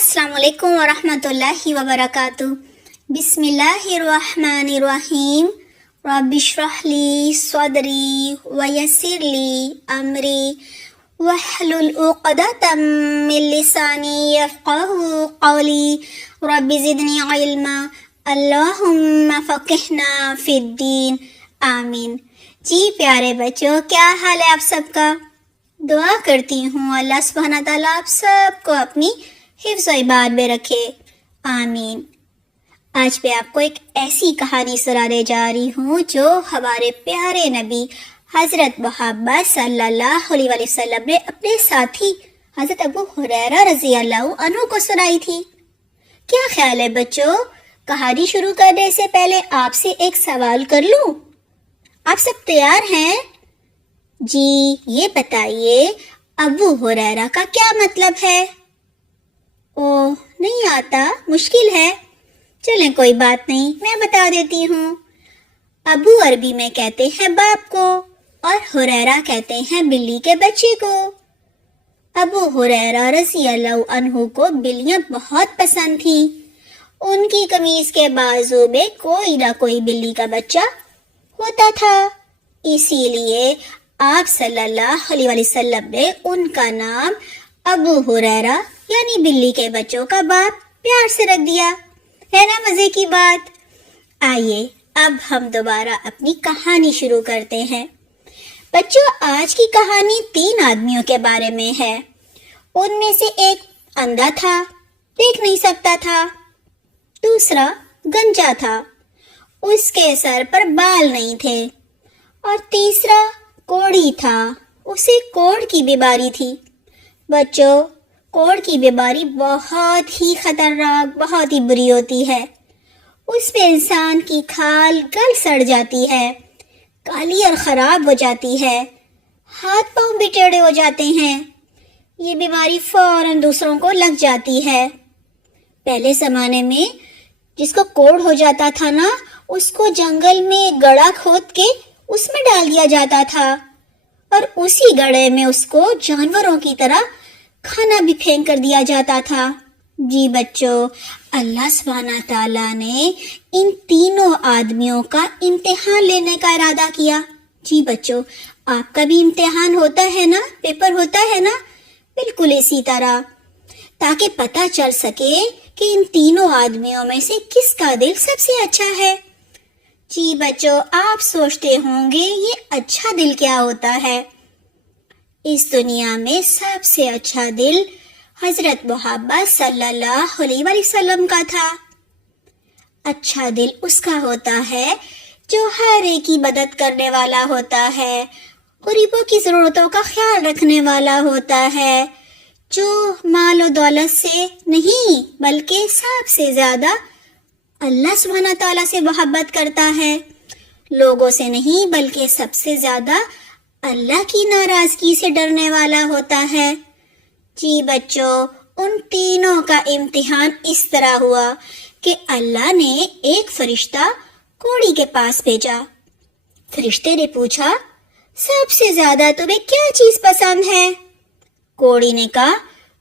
السلام علیکم ورحمۃ اللہ وبرکاتہ۔ بسم اللہ الرحمن الرحیم۔ رب اشرح لی صدری ویسر لی امری واحلل عقدۃ من لسانی یفقہوا قولی رب زدنی علما اللہم فقہنا فی الدین آمین۔ جی پیارے بچوں، کیا حال ہے آپ سب کا؟ دعا کرتی ہوں اللہ سبحانہ تعالیٰ آپ سب کو اپنی حفظ و عباد میں رکھے، آمین۔ آج میں آپ کو ایک ایسی کہانی سنانے جا رہی ہوں جو ہمارے پیارے نبی حضرت محمد صلی اللہ علیہ وسلم نے اپنے ساتھی حضرت ابو ہریرہ رضی اللہ عنہ کو سنائی تھی۔ کیا خیال ہے بچوں؟ کہانی شروع کرنے سے پہلے آپ سے ایک سوال کر لوں؟ آپ سب تیار ہیں؟ جی یہ بتائیے ابو ہریرہ کا کیا مطلب ہے؟ اوہ نہیں آتا، مشکل ہے۔ چلیں کوئی بات نہیں، میں بتا دیتی ہوں۔ ابو عربی میں کہتے ہیں باپ کو، اور ہریرہ کہتے ہیں بلی کے بچے کو۔ ابو ہریرہ رضی اللہ عنہ کو بلیاں بہت پسند تھیں۔ ان کی قمیص کے بازو میں کوئی نہ کوئی بلی کا بچہ ہوتا تھا، اسی لیے آپ صلی اللہ علیہ وسلم نے ان کا نام ابو ہریرہ یعنی بلی کے بچوں کا باپ پیار سے رکھ دیا ہے نا؟ مزے کی بات۔ آئیے اب ہم دوبارہ اپنی کہانی شروع کرتے ہیں۔ بچوں، آج کی کہانی 3 آدمیوں کے بارے میں ہے۔ ان میں سے ایک اندھا تھا، دیکھ نہیں سکتا تھا۔ دوسرا گنجا تھا، اس کے سر پر بال نہیں تھے۔ اور تیسرا کوڑھی تھا، اسے کوڑ کی بیماری تھی۔ بچوں، کوڑ کی بیماری بہت ہی خطرناک، بہت ہی بری ہوتی ہے۔ اس میں انسان کی کھال گل سڑ جاتی ہے، کالی اور خراب ہو جاتی ہے، ہاتھ پاؤں بھی ٹیڑھے ہو جاتے ہیں۔ یہ بیماری فوراً دوسروں کو لگ جاتی ہے۔ پہلے زمانے میں جس کو کوڑ ہو جاتا تھا نا، اس کو جنگل میں گڑھا کھود کے اس میں ڈال دیا جاتا تھا، اور اسی گڑھے میں اس کو جانوروں کی طرح کھانا بھی پھینک کر دیا جاتا تھا۔ جی بچوں، اللہ سبحانہ تعالیٰ نے ان تینوں آدمیوں کا امتحان لینے کا ارادہ کیا۔ جی بچوں، آپ کا بھی امتحان ہوتا ہے نا، پیپر ہوتا ہے نا، بالکل اسی طرح، تاکہ پتہ چل سکے کہ ان تینوں آدمیوں میں سے کس کا دل سب سے اچھا ہے۔ جی بچوں، آپ سوچتے ہوں گے یہ اچھا دل کیا ہوتا ہے؟ اس دنیا میں سب سے اچھا دل حضرت محمد صلی اللہ علیہ وسلم کا تھا۔ اچھا دل اس کا ہوتا ہے جو ہر ایک کی مدد کرنے والا ہوتا ہے، غریبوں کی ضرورتوں کا خیال رکھنے والا ہوتا ہے، جو مال و دولت سے نہیں بلکہ سب سے زیادہ اللہ سبحانہ تعالیٰ سے محبت کرتا ہے، لوگوں سے نہیں بلکہ سب سے زیادہ اللہ کی ناراضگی سے ڈرنے والا ہوتا ہے۔ جی بچوں، ان تینوں کا امتحان اس طرح ہوا کہ اللہ نے ایک فرشتہ کوڑی کے پاس بھیجا۔ فرشتے نے پوچھا، سب سے زیادہ تمہیں کیا چیز پسند ہے؟ کوڑی نے کہا،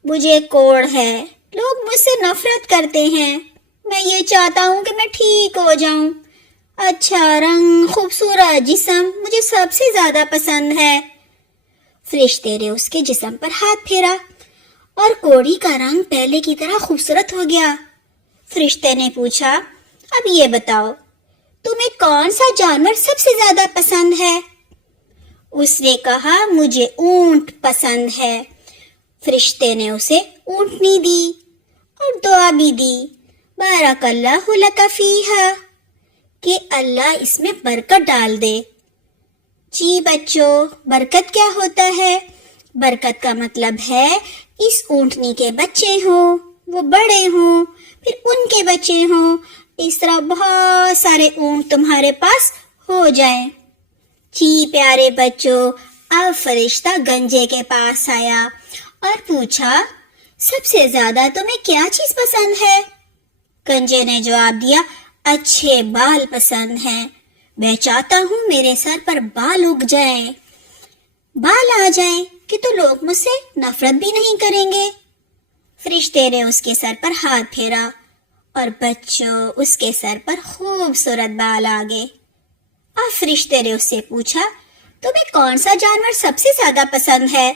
مجھے کوڑ ہے، لوگ مجھ سے نفرت کرتے ہیں، میں یہ چاہتا ہوں کہ میں ٹھیک ہو جاؤں، اچھا رنگ، خوبصورت جسم مجھے سب سے زیادہ پسند ہے۔ فرشتے نے اس کے جسم پر ہاتھ پھیرا اور کوڑی کا رنگ پہلے کی طرح خوبصورت ہو گیا۔ فرشتے نے پوچھا، اب یہ بتاؤ تمہیں کون سا جانور سب سے زیادہ پسند ہے؟ اس نے کہا، مجھے اونٹ پسند ہے۔ فرشتے نے اسے اونٹنی دی اور دعا بھی دی، بارک اللہ لک فیہا، کہ اللہ اس میں برکت ڈال دے۔ جی بچوں، برکت کیا ہوتا ہے؟ برکت کا مطلب ہے اس اونٹنی کے بچے ہوں، وہ بڑے ہوں، پھر ان کے بچے ہوں، اس طرح بہت سارے اونٹ تمہارے پاس ہو جائیں۔ جی پیارے بچوں، اب فرشتہ گنجے کے پاس آیا اور پوچھا، سب سے زیادہ تمہیں کیا چیز پسند ہے؟ گنجے نے جواب دیا، اچھے بال پسند ہیں، میں چاہتا ہوں میرے سر پر بال اگ جائیں، بال آ جائیں کہ تو لوگ مجھ سے نفرت بھی نہیں کریں گے۔ فرشتے نے اس کے سر پر ہاتھ پھیرا اور بچوں اس کے سر پر خوبصورت بال آ گئے۔ اب فرشتے نے اس سے پوچھا تمہیں کون سا جانور سب سے زیادہ پسند ہے؟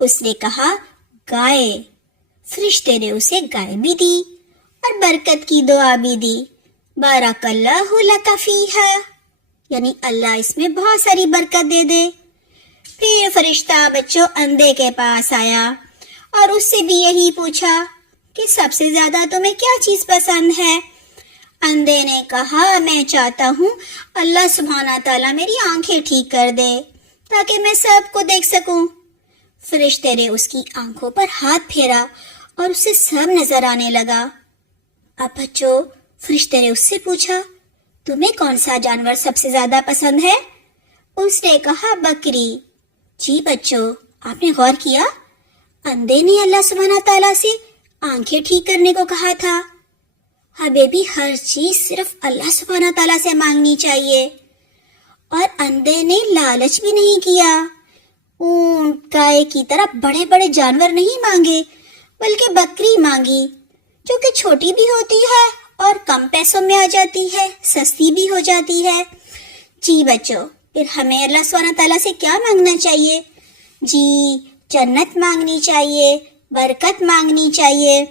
اس نے کہا گائے۔ فرشتے نے اسے گائے بھی دی اور برکت کی دعا بھی دی، بارک اللہ لک فیہا، یعنی اللہ اس میں بہت ساری برکت دے دے۔ پھر فرشتہ بچوں اندھے کے پاس آیا اور اس سے بھی یہی پوچھا کہ سب سے زیادہ تمہیں کیا چیز پسند ہے؟ اندھے نے کہا میں چاہتا ہوں اللہ سبحانہ تعالیٰ میری آنکھیں ٹھیک کر دے تاکہ میں سب کو دیکھ سکوں۔ فرشتے نے اس کی آنکھوں پر ہاتھ پھیرا اور اسے سب نظر آنے لگا۔ اب بچوں فرشتے نے اس سے پوچھا تمہیں کون سا جانور سب سے زیادہ پسند ہے؟ اس نے کہا بکری۔ جی بچوں آپ نے غور کیا، اندھے نے اللہ سبحانہ تعالیٰ سے آنکھیں ٹھیک کرنے کو کہا تھا۔ ہمیں بھی ہر چیز صرف اللہ سبحانہ تعالیٰ سے مانگنی چاہیے، اور اندھے نے لالچ بھی نہیں کیا، اونٹ گائے کی طرح بڑے بڑے جانور نہیں مانگے بلکہ بکری مانگی جو کہ چھوٹی بھی ہوتی ہے اور کم پیسوں میں آ جاتی ہے، سستی بھی ہو جاتی ہے۔ جی بچوں پھر ہمیں اللہ سبحانہ تعالیٰ سے کیا مانگنا چاہیے؟ جی جنت مانگنی چاہیے، برکت مانگنی چاہیے،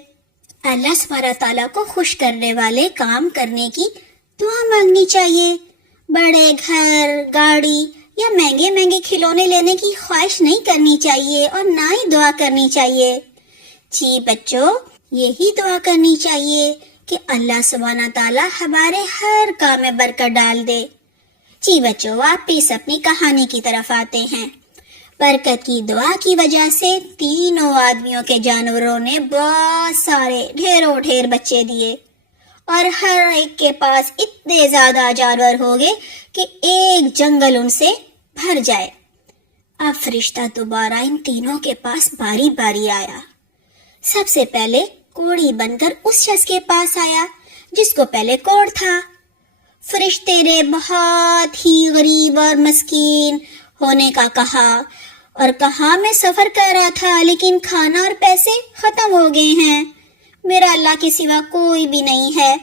اللہ سبحانہ تعالیٰ کو خوش کرنے والے کام کرنے کی دعا مانگنی چاہیے، بڑے گھر گاڑی یا مہنگے مہنگے کھلونے لینے کی خواہش نہیں کرنی چاہیے اور نہ ہی دعا کرنی چاہیے۔ جی بچوں یہی دعا کرنی چاہیے کہ اللہ سبحانہ تعالیٰ ہمارے ہر کام میں برکت ڈال دے۔ جی بچوں واپس اپنی کہانی کی طرف آتے ہیں۔ برکت کی دعا کی وجہ سے تینوں آدمیوں کے جانوروں نے بہت سارے ڈھیروں ڈھیر بچے دیے اور ہر ایک کے پاس اتنے زیادہ جانور ہو گئے کہ ایک جنگل ان سے بھر جائے۔ اب فرشتہ دوبارہ ان تینوں کے پاس باری باری آیا۔ سب سے پہلے کوڑی بن کر اس شخص کے پاس آیا جس کو پہلے کوڑ تھا۔ فرشتے نے بہت ہی غریب اور مسکین ہونے کا کہا اور کہا میں سفر کر رہا تھا لیکن کھانا اور پیسے ختم ہو گئے ہیں، میرا اللہ کے سوا کوئی بھی نہیں ہے،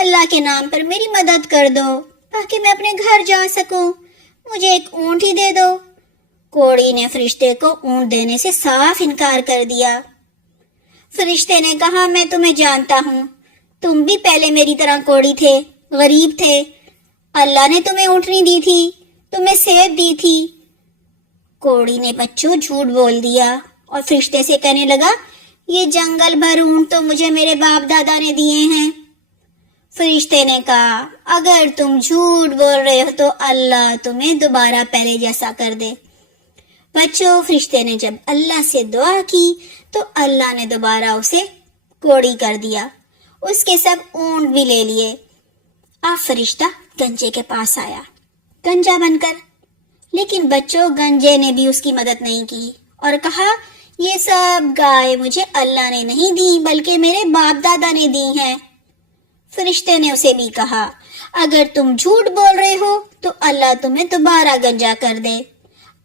اللہ کے نام پر میری مدد کر دو تاکہ میں اپنے گھر جا سکوں، مجھے ایک اونٹ ہی دے دو۔ کوڑی نے فرشتے کو اونٹ دینے سے صاف انکار کر دیا۔ فرشتے نے کہا میں تمہیں جانتا ہوں، تم بھی پہلے میری طرح کوڑی تھے، غریب تھے، اللہ نے تمہیں اونٹنی دی تھی، تمہیں صحت دی تھی۔ کوڑی نے بچوں جھوٹ بول دیا اور فرشتے سے کہنے لگا یہ جنگل بھر اونٹ تو مجھے میرے باپ دادا نے دیے ہیں۔ فرشتے نے کہا اگر تم جھوٹ بول رہے ہو تو اللہ تمہیں دوبارہ پہلے جیسا کر دے۔ بچوں فرشتے نے جب اللہ سے دعا کی تو اللہ نے دوبارہ اسے کوڑی کر دیا، اس کے سب اونٹ بھی لے لیے۔ اب فرشتہ گنجے کے پاس آیا گنجا بن کر، لیکن بچوں گنجے نے بھی اس کی مدد نہیں کی اور کہا یہ سب گائے مجھے اللہ نے نہیں دی بلکہ میرے باپ دادا نے دی ہیں۔ فرشتے نے اسے بھی کہا اگر تم جھوٹ بول رہے ہو تو اللہ تمہیں دوبارہ گنجا کر دے۔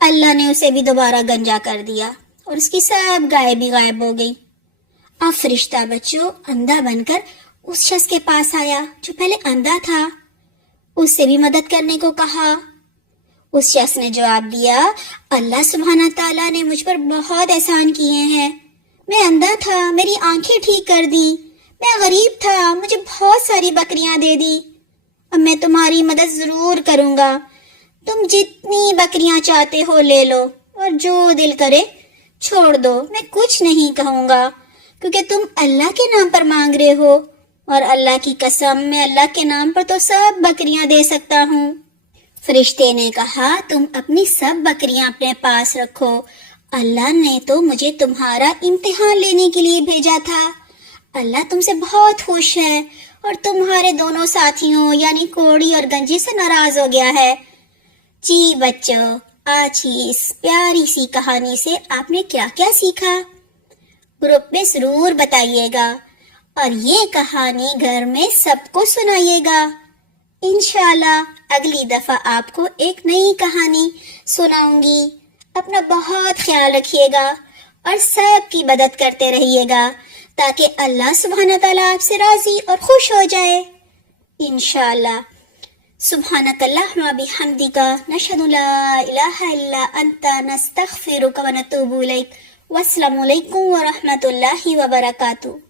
اللہ نے اسے بھی دوبارہ گنجا کر دیا اور اس کی سب گائے بھی غائب ہو گئی۔ اب فرشتہ بچوں اندھا بن کر اس شخص کے پاس آیا جو پہلے اندھا تھا، اس سے بھی مدد کرنے کو کہا۔ اس شخص نے جواب دیا اللہ سبحانہ تعالیٰ نے مجھ پر بہت احسان کیے ہیں، میں اندھا تھا میری آنکھیں ٹھیک کر دی، میں غریب تھا مجھے بہت ساری بکریاں دے دی، اب میں تمہاری مدد ضرور کروں گا، تم جتنی بکریاں چاہتے ہو لے لو اور جو دل کرے چھوڑ دو، میں کچھ نہیں کہوں گا کیونکہ تم اللہ کے نام پر مانگ رہے ہو، اور اللہ کی قسم میں اللہ کے نام پر تو سب بکریاں دے سکتا ہوں۔ فرشتے نے کہا تم اپنی سب بکریاں اپنے پاس رکھو، اللہ نے تو مجھے تمہارا امتحان لینے کے لیے بھیجا تھا، اللہ تم سے بہت خوش ہے اور تمہارے دونوں ساتھیوں یعنی کوڑی اور گنجی سے ناراض ہو گیا ہے۔ جی بچوں آج کی اس پیاری سی کہانی سے آپ نے کیا کیا سیکھا؟ گروپ میں ضرور بتائیے گا اور یہ کہانی گھر میں سب کو سنائیے گا۔ انشاءاللہ اگلی دفعہ آپ کو ایک نئی کہانی سناؤں گی۔ اپنا بہت خیال رکھیے گا اور سب کی مدد کرتے رہیے گا تاکہ اللہ سبحانہ تعالیٰ آپ سے راضی اور خوش ہو جائے انشاءاللہ۔ سبحانک اللہم بحمدک، نشہد لا الہ الا انت، نستغفرک ونتوب الیک۔ والسلام علیکم ورحمۃ اللہ وبرکاتہ۔